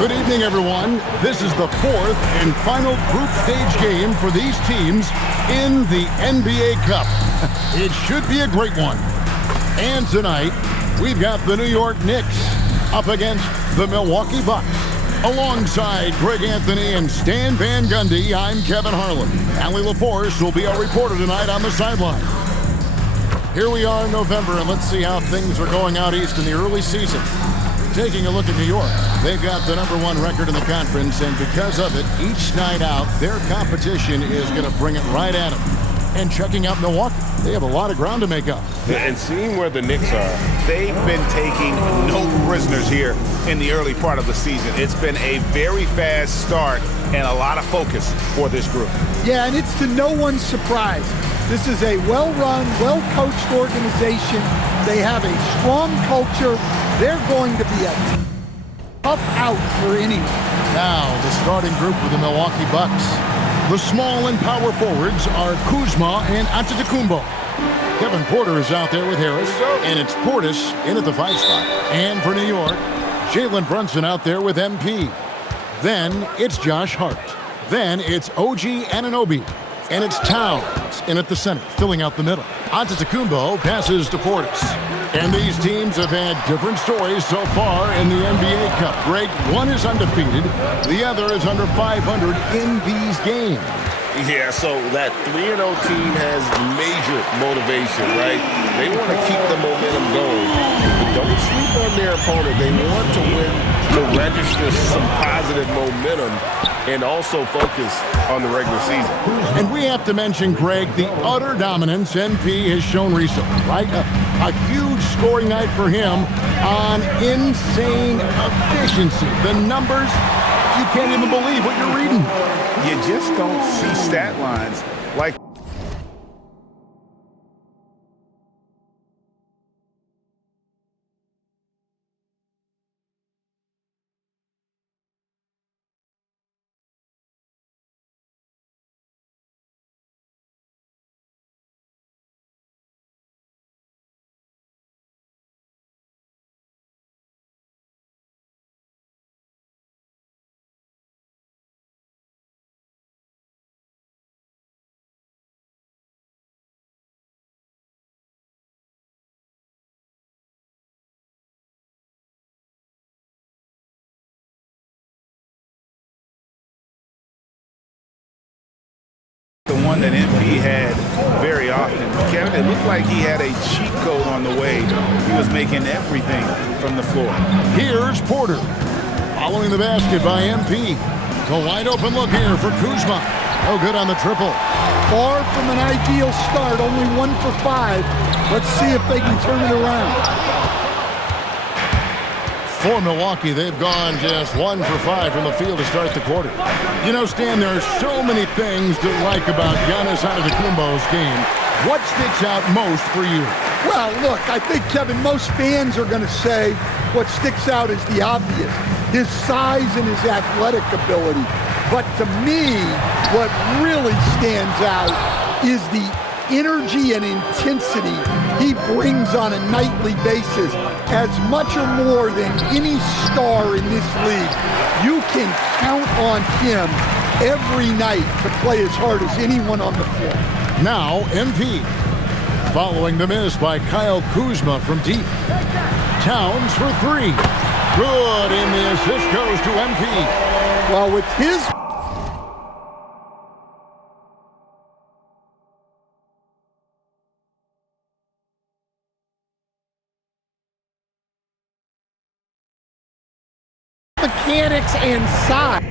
Good evening, everyone. This is the fourth and final group stage game for these teams in the NBA Cup. It should be a great one. And tonight, we've got the New York Knicks up against the Milwaukee Bucks. Alongside Greg Anthony and Stan Van Gundy, I'm Kevin Harlan. Allie LaForce will be our reporter tonight on the sideline. Here we are in November, and let's see how things are going out east in the early season. Taking a look at New York, they've got the #1 record in the conference, and because of it, each night out, their competition is going to bring it right at them. And checking out Milwaukee, they have a lot of ground to make up. And seeing where the Knicks are, they've been taking no prisoners here in the early part of the season. It's been a very fast start and a lot of focus for this group. Yeah, and it's to no one's surprise. This is a well-run, well-coached organization. They have a strong culture. They're going to be a tough out for anyone. Now, the starting group for the Milwaukee Bucks. The small and power forwards are Kuzma and Antetokounmpo. Kevin Porter is out there with Harris, and it's Portis in at the 5 spot. And for New York, Jalen Brunson out there with MP. Then it's Josh Hart. Then it's OG Anunoby. And it's Towns in at the center, filling out the middle. Antetokounmpo passes to Portis. And these teams have had different stories so far in the NBA Cup. Greg, one is undefeated, the other is under 500 in these games. Yeah, so that 3-0 team has major motivation, right? They want to keep the momentum going. But don't sleep on their opponent. They want to win to register some positive momentum and also focus on the regular season. And we have to mention, Greg, the utter dominance MP has shown recently, right? A huge scoring night for him on insane efficiency. The numbers, you can't even believe what you're reading. You just don't see stat lines like the one that MP had very often. Kevin, it looked like he had a cheat code on the way. He was making everything from the floor. Here's Porter. Following the basket by MP. The wide open look here for Kuzma. No good on the triple. Far from an ideal start, only 1 for 5. Let's see if they can turn it around. For Milwaukee, they've gone just 1 for 5 from the field to start the quarter. You know, Stan, there are so many things to like about Giannis Antetokounmpo's game. What sticks out most for you? Well, look, I think, Kevin, most fans are going to say what sticks out is the obvious, his size and his athletic ability. But to me, what really stands out is the energy and intensity he brings on a nightly basis, as much or more than any star in this league. You can count on him every night to play as hard as anyone on the floor. Now, MP. Following the miss by Kyle Kuzma from deep. Towns for 3. Good, and the assist goes to MP. Well, with his mechanics and size,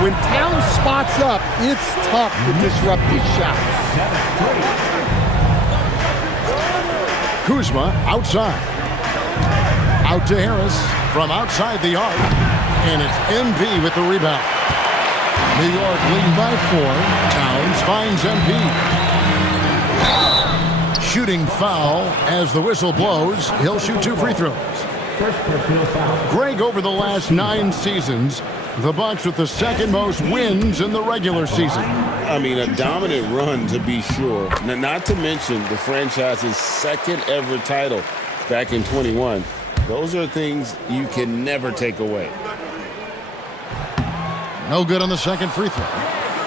when Towns spots up, it's tough to disrupt his shot. Kuzma outside. Out to Harris from outside the arc, and it's MP with the rebound. New York leading by 4. Towns finds MP. Shooting foul as the whistle blows. He'll shoot 2 free throws. First personal foul. Greg, over the last 9 seasons, the Bucks with the second most wins in the regular season. I mean, a dominant run to be sure. Not to mention the franchise's second ever title back in 21. Those are things you can never take away. No good on the second free throw.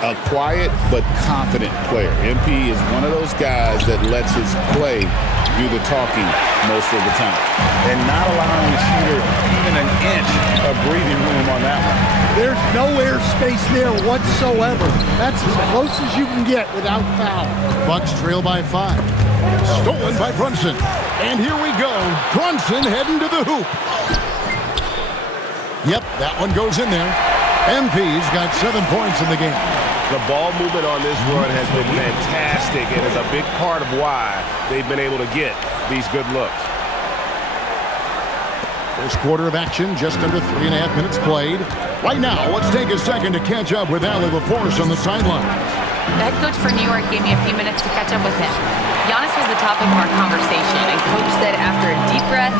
A quiet but confident player. MP is one of those guys that lets his play do the talking most of the time. And not allowing the shooter even an inch of breathing room on that one. There's no air space there whatsoever. That's as close as you can get without foul. Bucks trail by 5. Stolen by Brunson. And here we go. Brunson heading to the hoop. Yep, that one goes in there. MP's got 7 points in the game. The ball movement on this run has been fantastic and is a big part of why they've been able to get these good looks. First quarter of action, just under 3.5 minutes played. Right now, let's take a second to catch up with Allie LaForce on the sideline. The head coach for New York gave me a few minutes to catch up with him. Giannis was the topic of our conversation, and Coach said after a deep breath,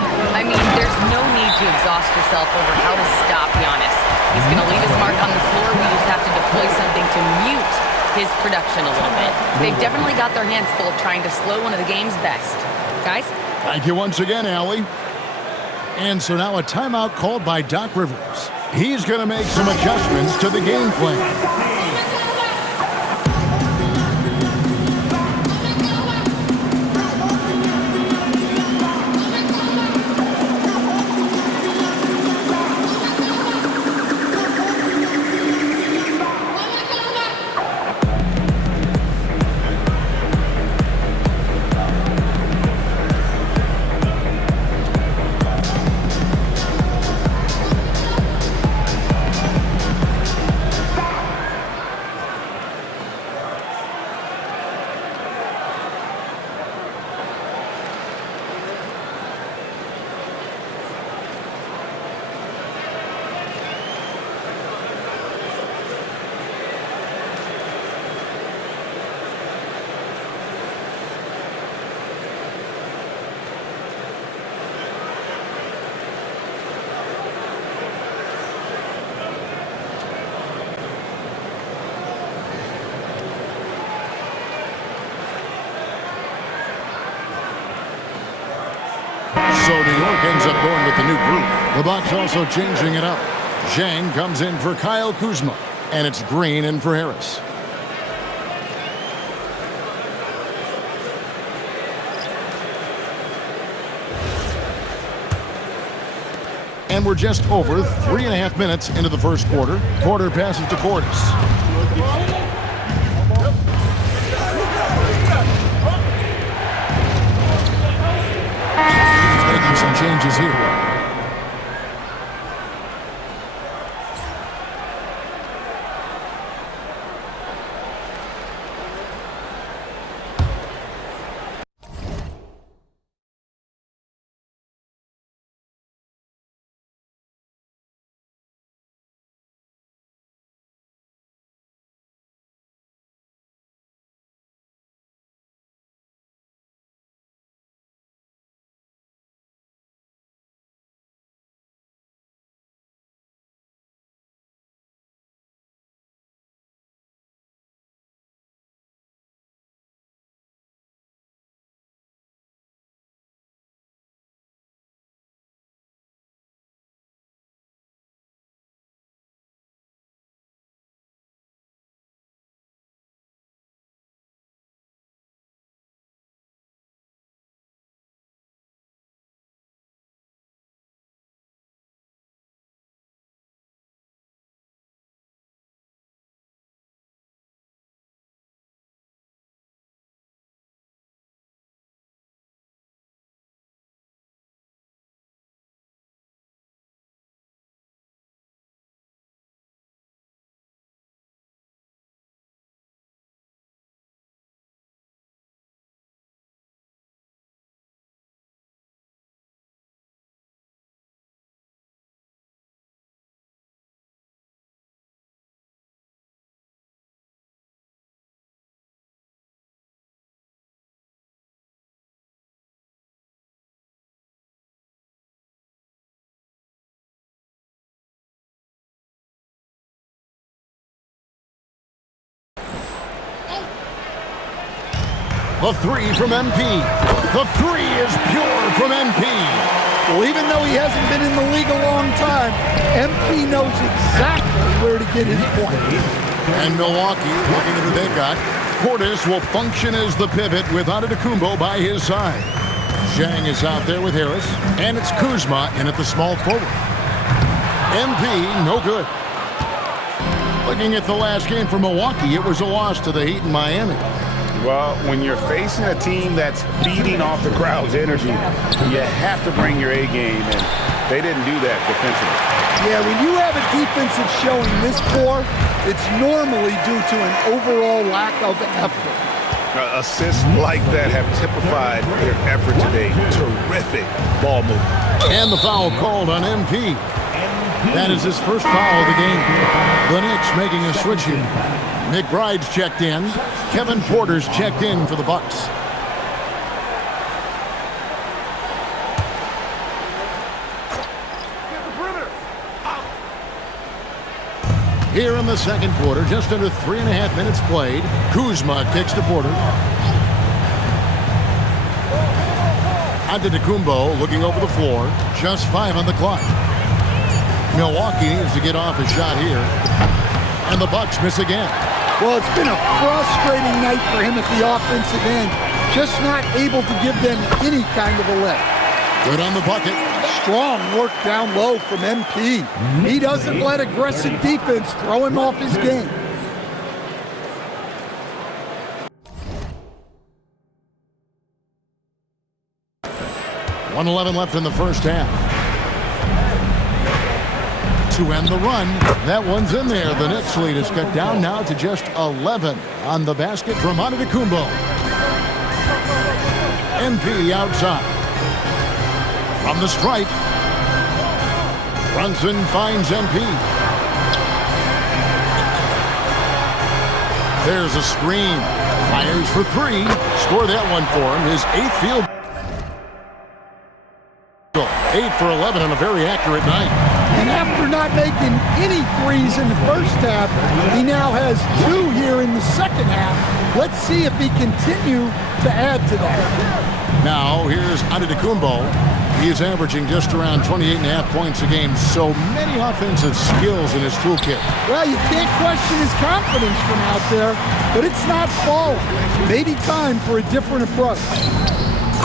there's no need to exhaust yourself over how to stop Giannis. He's going to leave his mark on the floor. We just have to deploy something to mute his production a little bit. They've definitely got their hands full trying to slow one of the game's best. Guys? Thank you once again, Allie. And so now a timeout called by Doc Rivers. He's going to make some adjustments to the game plan. So New York ends up going with the new group. The Bucks also changing it up. Zhang comes in for Kyle Kuzma, and it's Green in for Harris. And we're just over 3.5 minutes into the first quarter. Porter passes to Portis. Some changes here. The three from MP. The three is pure from MP. Well, even though he hasn't been in the league a long time, MP knows exactly where to get his points. And Milwaukee, looking at who they've got, Portis will function as the pivot with Antetokounmpo by his side. Zhang is out there with Harris, and it's Kuzma in at the small forward. MP, no good. Looking at the last game for Milwaukee, it was a loss to the Heat in Miami. Well, when you're facing a team that's feeding off the crowd's energy, you have to bring your A game, and they didn't do that defensively. Yeah, when you have a defense that's showing this poor, it's normally due to an overall lack of effort. Assists like that have typified their effort today. Terrific ball movement. And the foul called on MP. That is his first foul of the game. The Knicks making a switch here. McBride's checked in. Kevin Porter's checked in for the Bucks. Here in the second quarter, just under 3.5 minutes played, Kuzma kicks to Porter. Antetokounmpo looking over the floor, just 5 on the clock. Milwaukee needs to get off a shot here, and the Bucks miss again. Well, it's been a frustrating night for him at the offensive end, just not able to give them any kind of a lift. Good on the bucket. Strong work down low from MP. He doesn't let aggressive defense throw him off his game. .111 left in the first half. To end the run, that one's in there. The Knicks lead is cut down now to just 11 on the basket from Antetokounmpo. MP outside. From the stripe, Brunson finds MP. There's a screen. Fires for 3. Score that one for him. His 8th field goal. 8 for 11 on a very accurate night. And after not making any threes in the first half, he now has 2 here in the second half. Let's see if he continue to add to that. Now, here's Antetokounmpo. He is averaging just around 28.5 points a game. So many offensive skills in his toolkit. Well, you can't question his confidence from out there, but it's not falling. Maybe time for a different approach.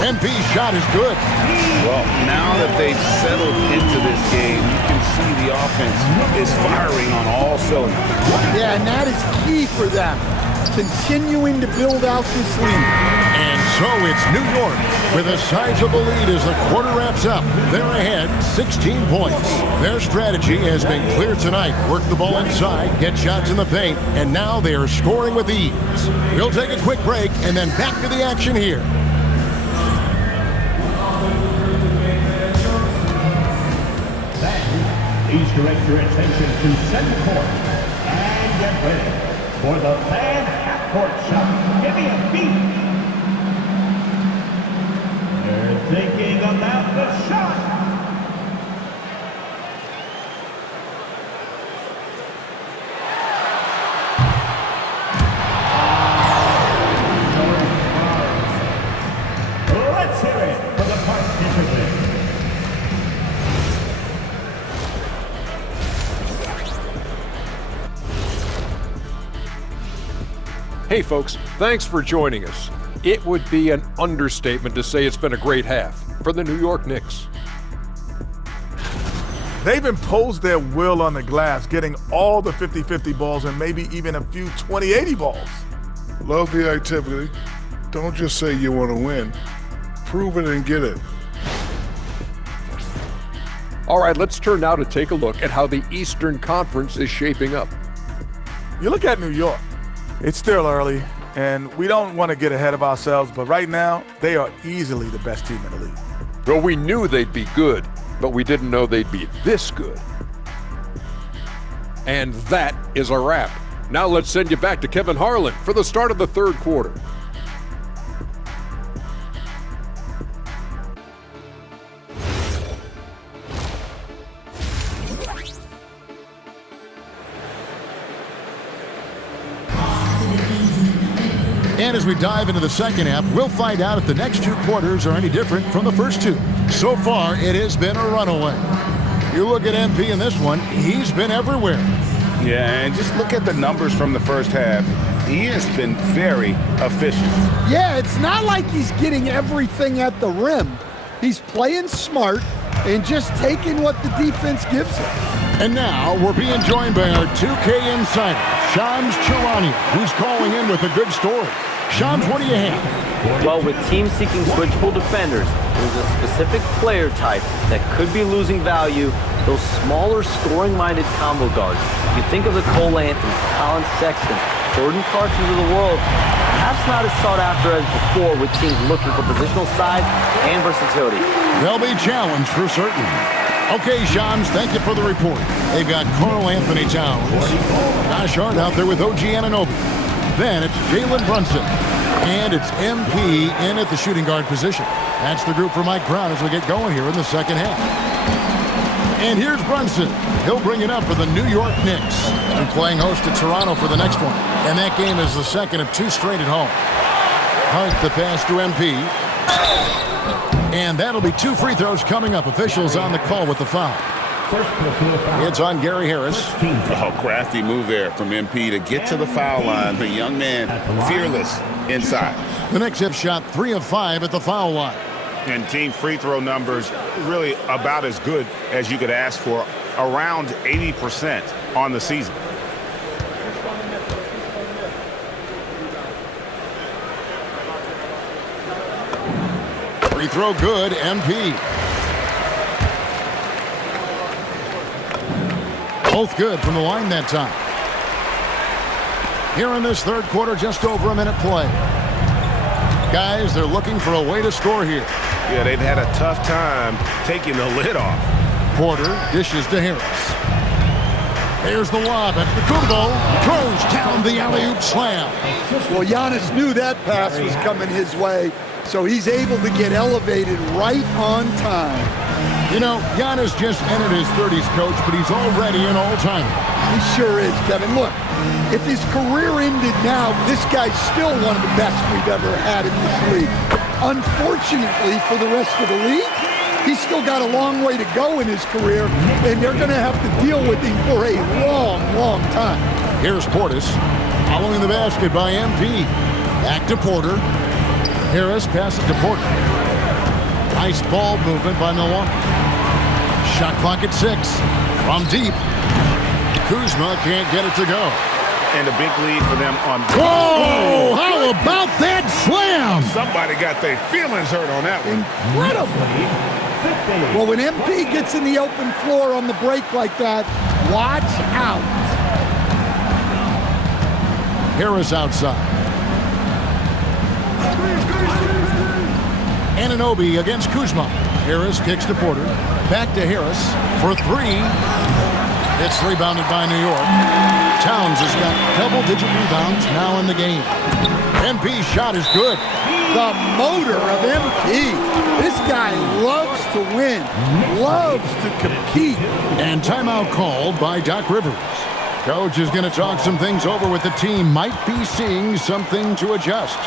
MP's shot is good. Well, now that they've settled into this game, you can see the offense is firing on all cylinders. Yeah, and that is key for them, continuing to build out this lead. And so it's New York with a sizable lead as the quarter wraps up. They're ahead 16 points. Their strategy has been clear tonight. Work the ball inside, get shots in the paint, and now they are scoring with ease. We'll take a quick break and then back to the action here. Please direct your attention to center court and get ready for the fan half-court shot. Give me a beat. They're thinking about the shot. Let's hear it for the participants. Hey folks, thanks for joining us. It would be an understatement to say it's been a great half for the New York Knicks. They've imposed their will on the glass, getting all the 50-50 balls and maybe even a few 20-80 balls. Love the activity. Don't just say you want to win. Prove it and get it. All right, let's turn now to take a look at how the Eastern Conference is shaping up. You look at New York. It's still early, and we don't want to get ahead of ourselves, but right now, they are easily the best team in the league. Well, we knew they'd be good, but we didn't know they'd be this good. And that is a wrap. Now let's send you back to Kevin Harlan for the start of the third quarter. And as we dive into the second half, we'll find out if the next 2 quarters are any different from the first 2. So far, it has been a runaway. You look at MP in this one, he's been everywhere. Yeah, and just look at the numbers from the first half. He has been very efficient. Yeah, it's not like he's getting everything at the rim. He's playing smart and just taking what the defense gives him. And now we're being joined by our 2K insider, Shams Charania, who's calling in with a good story. Shams, what do you have? Well, with teams seeking switchable defenders, there's a specific player type that could be losing value, those smaller scoring-minded combo guards. You think of the Cole Anthony, Colin Sexton, Jordan Clarksons of the world, perhaps not as sought after as before with teams looking for positional size and versatility. They'll be challenged for certain. Okay, Shams, thank you for the report. They've got Karl Anthony Towns, Josh Hart out there with OG Anunoby. Then it's Jalen Brunson. And it's MP in at the shooting guard position. That's the group for Mike Brown as we get going here in the second half. And here's Brunson. He'll bring it up for the New York Knicks. And playing host to Toronto for the next one. And that game is the second of 2 straight at home. Hart the pass to MP. And that'll be 2 free throws coming up. Officials on the call with the foul. It's on Gary Harris. Oh, crafty move there from MP to get to the foul line. The young man, fearless inside. The Knicks have shot 3 of 5 at the foul line. And team free throw numbers really about as good as you could ask for, around 80% on the season. Free throw good, MP. Both good from the line that time. Here in this third quarter, just over a minute play. Guys, they're looking for a way to score here. Yeah, they've had a tough time taking the lid off. Porter dishes to Harris. Here's the lob at Kubo. Throws down the alley-oop slam. Well, Giannis knew that pass was coming his way, so he's able to get elevated right on time. You know, Giannis just entered his 30s, coach, but he's already an all-timer. He sure is, Kevin. Look, if his career ended now, this guy's still one of the best we've ever had in this league. Unfortunately for the rest of the league, he's still got a long way to go in his career, and they're going to have to deal with him for a long, long time. Here's Portis, following the basket by MP. Back to Porter. Harris passes to Porter. Nice ball movement by Milwaukee. Shot clock at 6. From deep. Kuzma can't get it to go. And a big lead for them on... Whoa! How about that slam? Somebody got their feelings hurt on that one. Incredible. Well, when MP gets in the open floor on the break like that, watch out. Harris outside. Anunoby against Kuzma. Harris kicks to Porter. Back to Harris for 3. It's rebounded by New York. Towns has got double-digit rebounds now in the game. MP's shot is good. The motor of MP. This guy loves to win, loves to compete. And timeout called by Doc Rivers. Coach is going to talk some things over with the team. Might be seeing something to adjust.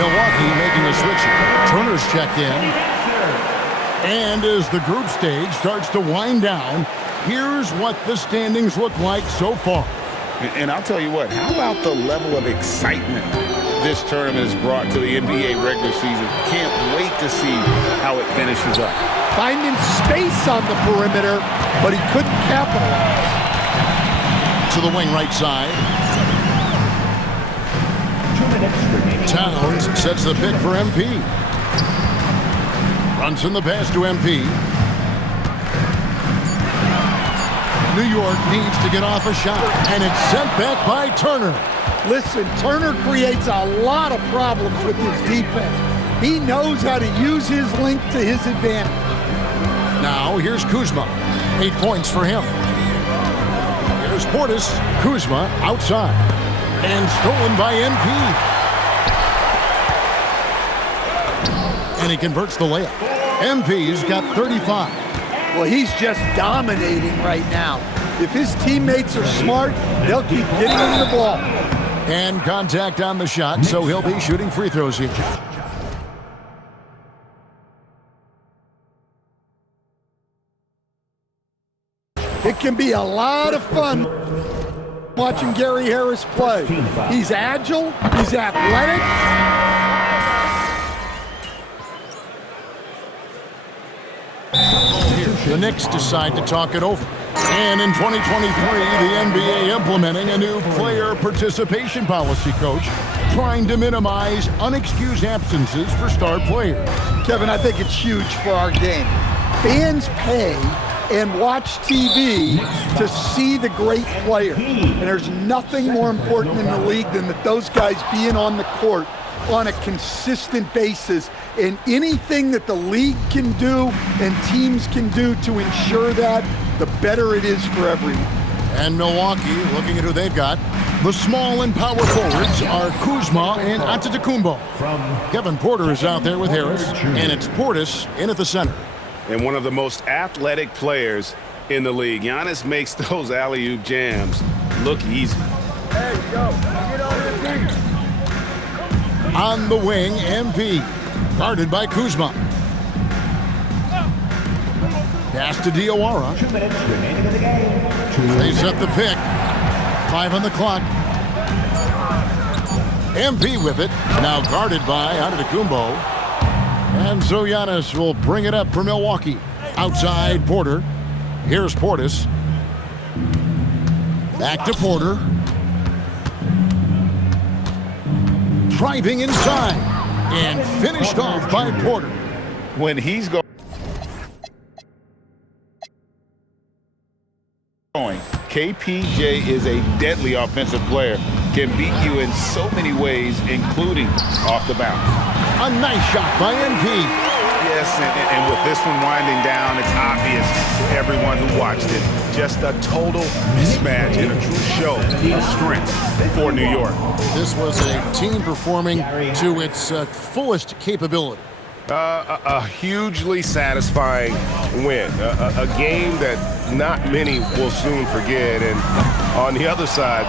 Milwaukee making a switch here. Turner's checked in. And as the group stage starts to wind down, here's what the standings look like so far. And I'll tell you what, how about the level of excitement this tournament has brought to the NBA regular season? Can't wait to see how it finishes up. Finding space on the perimeter, but he couldn't capitalize. To the wing right side. Towns sets the pick for MP. Brunson the pass to MP. New York needs to get off a shot, and it's sent back by Turner. Listen, Turner creates a lot of problems with his defense. He knows how to use his length to his advantage. Now here's Kuzma. 8 points for him. Here's Portis. Kuzma outside. And stolen by MP. And he converts the layup. MP's got 35. Well, he's just dominating right now. If his teammates are smart, they'll keep getting him the ball. And contact on the shot, so he'll be shooting free throws here. It can be a lot of fun watching Gary Harris play. He's agile, he's athletic. The Knicks decide to talk it over. And in 2023, the NBA implementing a new player participation policy, Coach, trying to minimize unexcused absences for star players. Kevin, I think it's huge for our game. Fans pay and watch TV to see the great player. And there's nothing more important in the league than that those guys being on the court on a consistent basis. And anything that the league can do and teams can do to ensure that, the better it is for everyone. And Milwaukee, looking at who they've got, the small and power forwards are Kuzma and Antetokounmpo. Kevin Porter is out there with Harris, and it's Portis in at the center. And one of the most athletic players in the league. Giannis makes those alley-oop jams look easy. Hey, yo, get on the beat. On the wing, MP, guarded by Kuzma. Pass to Diawara. 2 minutes remaining in the game. They set the pick. 5 on the clock. MP with it. Now guarded by Antetokounmpo. And so Giannis will bring it up for Milwaukee. Outside Porter. Here's Portis. Back to Porter. Driving inside. And finished off by Porter. When he's going, KPJ is a deadly offensive player. Can beat you in so many ways, including off the bounce. A nice shot by MP. Yes, and with this one winding down, it's obvious to everyone who watched it. Just a total mismatch and a true show of strength for New York. This was a team performing to its fullest capability. A hugely satisfying win. A game that not many will soon forget. And on the other side,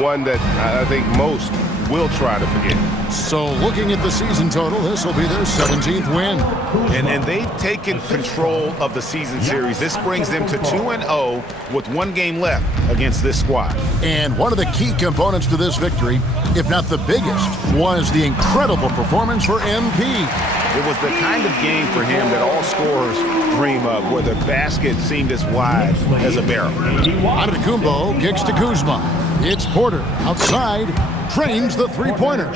one that I think most will try to forget. So looking at the season total, this will be their 17th win. And they've taken control of the season series. This brings them to 2-0 with 1 game left against this squad. And one of the key components to this victory, if not the biggest, was the incredible performance for MP. It was the kind of game for him that all scorers dream of, where the basket seemed as wide as a barrel. Antetokounmpo kicks to Kuzma. It's Porter outside, trains the three-pointer.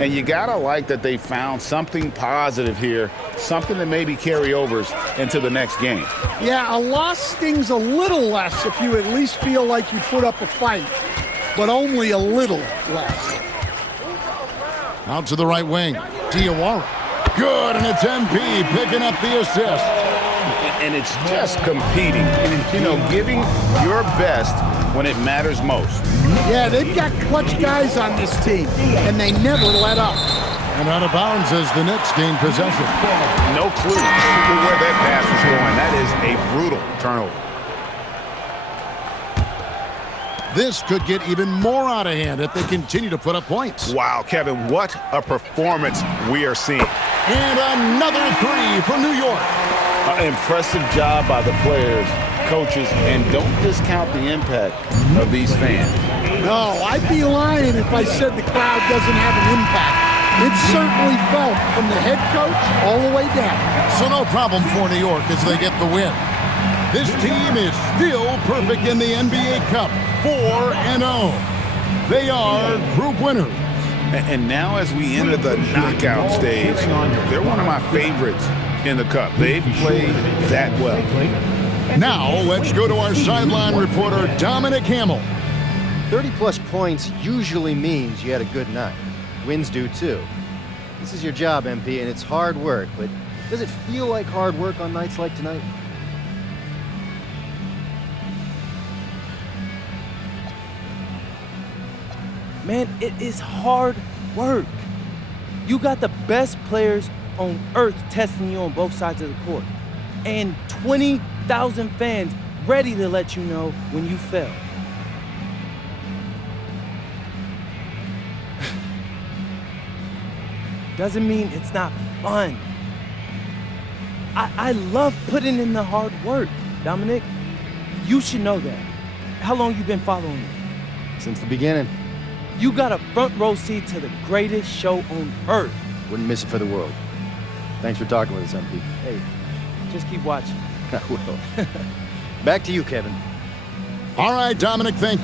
And you gotta like that they found something positive here, something that maybe carry overs into the next game. Yeah, a loss stings a little less if you at least feel like you put up a fight, but only a little less. Out to the right wing, Diawara. Good, and it's MP picking up the assist. And it's just competing, you know, giving your best when it matters most. Yeah, they've got clutch guys on this team, and they never let up. And out of bounds as the Knicks gain possession. No clue where that pass was going. That is a brutal turnover. This could get even more out of hand if they continue to put up points. Wow, Kevin, what a performance we are seeing. And another three for New York. Impressive job by the players, coaches, and don't discount the impact of these fans. No, I'd be lying if I said the crowd doesn't have an impact. It's certainly felt from the head coach all the way down. So no problem for New York as they get the win. This team is still perfect in the NBA Cup, 4-0. They are group winners. And now as we enter the knockout stage, they're one of my favorites in the Cup. They've played that well. Now let's go to our sideline reporter, Dominic Hamill. 30-plus points usually means you had a good night. Wins do too. This is your job, MP, and it's hard work, but does it feel like hard work on nights like tonight? Man, it is hard work. You got the best players on earth testing you on both sides of the court. And 20,000 fans ready to let you know when you fail. Doesn't mean it's not fun. I love putting in the hard work, Dominic. You should know that. How long you been following me? Since the beginning. You got a front row seat to the greatest show on earth. Wouldn't miss it for the world. Thanks for talking with us, MP. Hey, just keep watching. I will. Back to you, Kevin. All right, Dominic, thank